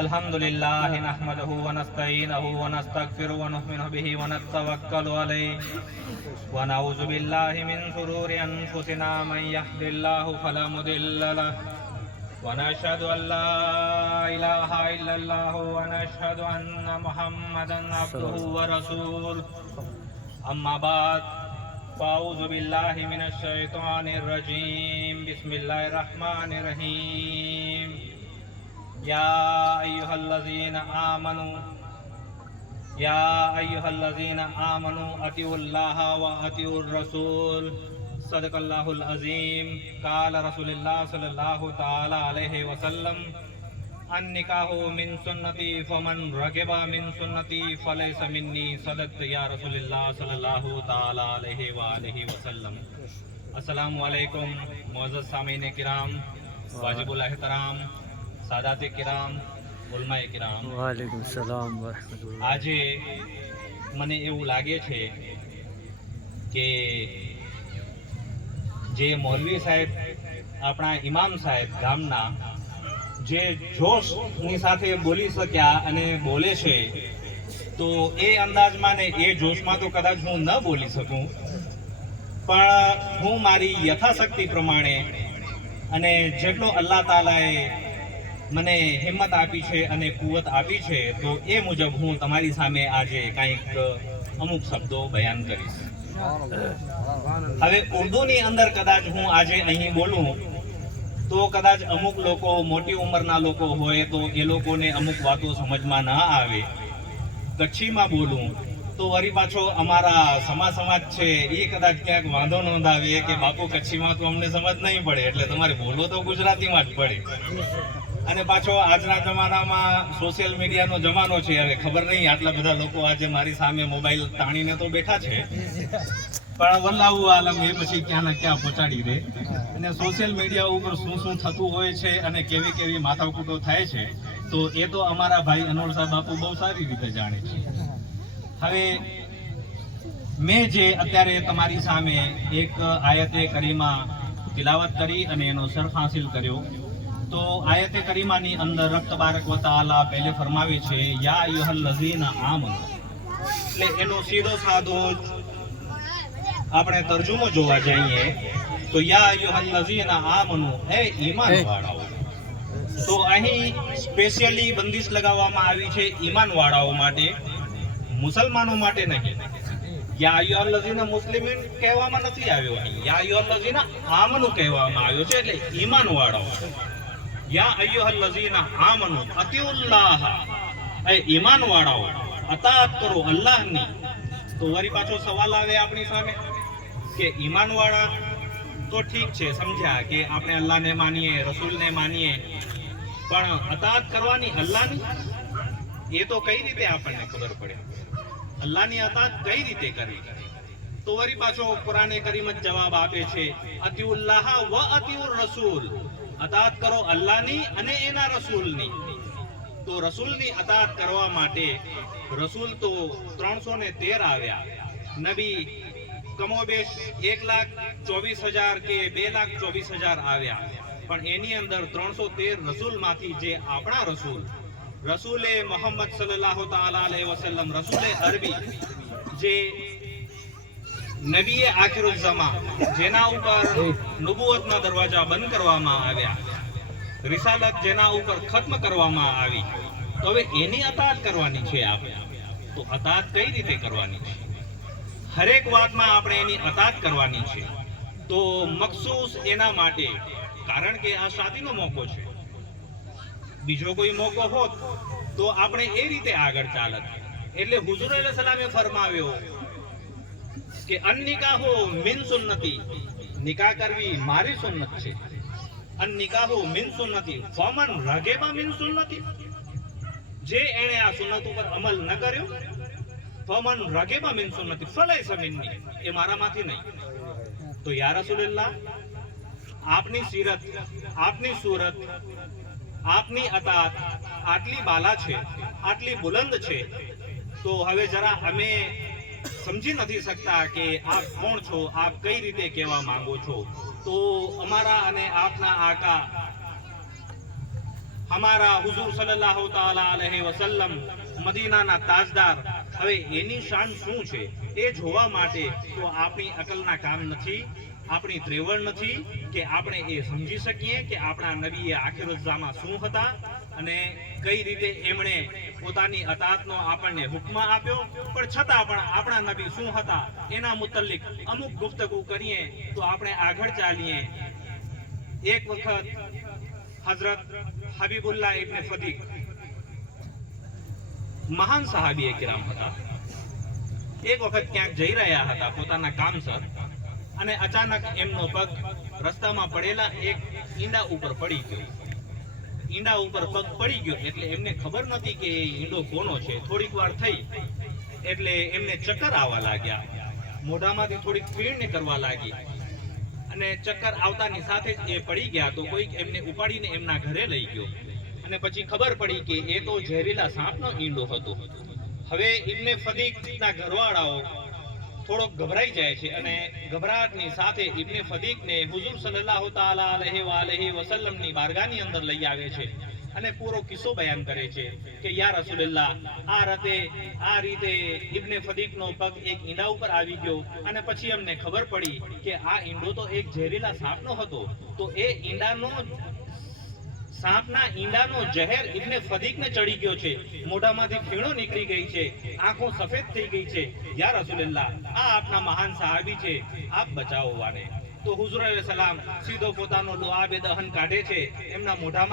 अल्हम्दुलिल्लाह नहमदुहु व नस्तईनुहु व नस्तगफिरुहु व नु'मिनु बिही व नतवक्कलु अलैहि व नऊज़ु बिल्लाहि मिन शुरूरि अनफुसिना मन यहदिल्लाहु फला मुदिल्ल लहु व नशहदु अन ला इलाहा इल्लल्लाहु व नशहदु अन्ना मुहम्मदन अब्दुहु व रसूलुहु अम्मा बाद फ़अऊज़ु बिल्लाहि मिनश शैतानिर रजीम बिस्मिल्लाहिर रहमानिर रहीम या अय्युहल्लज़ीना आमनू अतिउल्लाह व अतिउर रसूल सदक़ल्लाहुल अज़ीम क़ाल रसूलुल्लाह सल्लल्लाहु तआला अलैहि वसल्लम अन्निकाहु मिन सुन्नती फमन रगिबा मिन सुन्नती फलैसा मिन्नी सदक़त या रसूलुल्लाह सल्लल्लाहु तआला अलैहि व आलिहि वसल्लम। अस्सलामु अलैकुम मुअज़्ज़ज़ सामीन किराम, वाजिबुल एहतराम सादाते किराम, उलमाए किराम, वालेकुम सलाम व रहमतुल्लाह। આજે મને એવું લાગે છે કે જે મૌલવી સાહેબ આપણા ઇમામ સાહેબ ગામના જે જોશની સાથે બોલી શક્યા અને બોલે છે તો એ અંદાજમાં ને એ જોશમાં તો કદાચ હું ન બોલી શકું, પણ હું મારી યથાશક્તિ પ્રમાણે અને જેટલો અલ્લાહ તાલાએ મને હિંમત આપી છે અને કુવત આપી છે તો એ મુજબ હું તમારી સામે આજે કંઈક અમુક શબ્દો બયાન કરીશ। હવે ઉર્દુની અંદર કદાચ હું આજે અહીં બોલું તો કદાચ અમુક લોકો મોટી ઉંમરના લોકો હોય તો એ લોકોને અમુક વાતો સમજમાં ન આવે। કચ્છીમાં બોલું તો વળી પાછો અમારા સમાજ છે એ કદાચ ક્યાંક વાંધો નોંધાવે કે બાપુ કચ્છીમાં તો અમને સમજ નહીં પડે એટલે તમારે બોલવો તો ગુજરાતીમાં જ પડે। અને પાછો આજના જમાનામાં સોશિયલ મીડિયાનો જમાનો છે, હવે ખબર નહીં આટલા બધા લોકો આજે મારી સામે મોબાઈલ તાણીને તો બેઠા છે, પણ વલ્લાહુ આલમ એ પછી ક્યાં ને ક્યાં પહોંચાડી દે। અને સોશિયલ મીડિયા ઉપર શું શું થતું હોય છે અને કેવી કેવી માથાકૂટો થાય છે તો એ તો અમારા ભાઈ અનોર સાહેબ બાપુ બહુ સારી રીતે જાણે છે। હવે મેં જે અત્યારે તમારી સામે એક આયતે કરીમા તિલાવત કરી અને એનો શર્ફ હાસિલ કર્યો તો આયતે કરીમાની અંદર રબ તબારક વ તઆલા પહેલે ફરમાવે છે યા અય્યુહલ્લઝીના આમનુ, એટલે એનો સીધો સાધો આપણે તર્જુમો જોવા જઈએ તો યા અય્યુહલ્લઝીના આમનુ એ ઈમાનવાળાઓ। તો અહીં સ્પેશિયલી બંદિશ લગાવવામાં આવી છે ઈમાનવાળાઓ માટે, મુસલમાનો માટે નહીં। યા અય્યુહલ્લઝીના મુસ્લિમીન કહેવામાં નથી આવ્યો, અહીં યા અય્યુહલ્લઝીના આમનુ કહેવામાં આવ્યો છે, એટલે ઈમાનવાળાઓ। या अय्युहल्लज़ीना आमनू अतिउल्लाह ए ईमानवाळाओ अतात करो अल्लाहनी। तो वरी पाछो सवाल आवे आपणी सामे के ईमानवाळा तो ठीक छे, समझ्या के आपणे अल्लाहने मानीए रसूलने मानीए, पण अतात करवानी अल्लाहनी ए तो कई रीते आपणने खबर पड़े, अल्लाहनी अतात कई रीते करवी। तो वरी पाछो कुराने करीम ज जवाब आपे छे अतिउल्लाह व अतिउर रसूल, अतात करो अल्लाहनी अने एना रसूलनी। तो रसूलनी अतात करवा माटे रसूल तो 313 आव्या, नबी कमोबेश 1,24,000 के 2,24,000 आव्या, पण एनी अंदर 313 रसूल माथी जे आपणा रसूल रसूले मोहम्मद सल्लल्लाहु तआला अलैहि वसल्लम रसूले अरबी जे નબીએ આખિરુઝ્ઝમા જેના ઉપર નબુવતના દરવાજા બંધ કરવામાં આવ્યા, રિસાલત જેના ઉપર ખત્મ કરવામાં આવી, તો હવે એની અતાત કરવાની છે આપણે। તો અતાત કઈ રીતે કરવાની છે? હરેક વાતમાં આપણે એની અતાત કરવાની છે। તો મખસૂસ એના માટે, કારણ કે આ શાદીનો મોકો છે, બીજો કોઈ મોકો હોત તો આપણે એ રીતે આગળ ચાલત। એટલે હુઝુર અલૈહિ સલામે ફરમાવ્યો કે અન્નિકાહુ મિન સુન્નતી, નિકાહ કરવી મારી સુન્નત છે। અન્નિકાહુ મિન સુન્નતી ફમન રગિબા મિન સુન્નતી, જે એણે આ સુન્નત ઉપર અમલ ન કર્યો ફમન રગિબા મિન સુન્નતી ફલૈસા મિન્ની, એ મારામાંથી નહીં। તો યા રસૂલલ્લાહ આપની સીરત, આપની સુરત, આપની અતાત આટલી બાલા છે, આટલી બુલંદ છે, તો હવે જરા અમે સમજી નથી શકતા કે આપ કોણ છો, આપ કઈ રીતે કહેવા માંગો છો. તો અમારા અને આપના આકા हमारा हुजूर सल्लल्लाहु ताला अलैहि वसल्लम મદીનાના તાજદાર, હવે એની શાન શું છે એ જોવા માટે તો આપણી અકલના કામ નથી, આપણી ત્રેવડ નથી કે આપણે એ સમજી શકીએ કે આપણા નબીએ આખિરુઝ્ઝામાં શું હતા અને કઈ રીતે એમણે પોતાની અતાતનો આપણને હુકમ આપ્યો. પણ છતાં પણ આપણા નબી શું હતા એના મુતલ્લિક અમુક ગુફ્તગુ કરીએ તો આપણે આગળ ચાલીએ. એક વખત હઝરત હબીબુલ્લાહ ઇબ્ન ફદીક મહાન સહાબીએ કિરામ હતા. એક વખત ક્યાંક જઈ રહ્યા હતા પોતાના કામસર અને અચાનક એમનો પગ રસ્તામાં પડેલા એક ઈંડા ઉપર પડી ગયો. ઈંડા ઉપર પગ પડી ગયો એટલે એમને ખબર નથી કે એ ઈંડો કોનો છે. થોડીક વાર થઈ એટલે એમને ચક્કર આવવા લાગ્યા, મોઢામાંથી થોડીક ફીણ કરવા લાગી અને ચક્કર આવતાની સાથે જ એ પડી ગયા. તો કોઈક એમને ઉપાડીને એમના ઘરે લઈ ગયો અને પછી ખબર પડી કે એ તો ઝેરીલા સાપનો ઈંડો હતો. હવે ઇબ્ને ફદીકના ઘરવાળાઓ થોડોક ગભરાઈ જાય છે અને ગભરાટની સાથે ઇબ્ને ફદીકને હુઝુર સલ્લલ્લાહુ તાલા અલૈહિ વસલ્લમની બારગાહની અંદર લઈ આવે છે અને પૂરો કિસ્સો બયાન કરે છે કે યા રસૂલલ્લાહ, આ રીતે ઇબ્ને ફદીકનો પગ એક ઈંડા ઉપર આવી ગયો અને પછી અમને ખબર પડી કે આ ઈંડો તો એક ઝેરીલા સાપનો હતો. તો એ સાપના ઈંડાનો ઝેર ઇબ્ને ફદીકને ચડી ગયો છે, મોઢામાંથી ફીણો નીકળી ગઈ છે, આંખો સફેદ થઈ ગઈ છે. યા રસૂલલ્લાહ, આ આપના મહાન સહાબી છે, આપ બચાવો વાને. તો હુઝુર અલૈહિસ સલામ સીધો પોતાનો લુઆબે દહન કાઢે છે, એમના મોઢામાં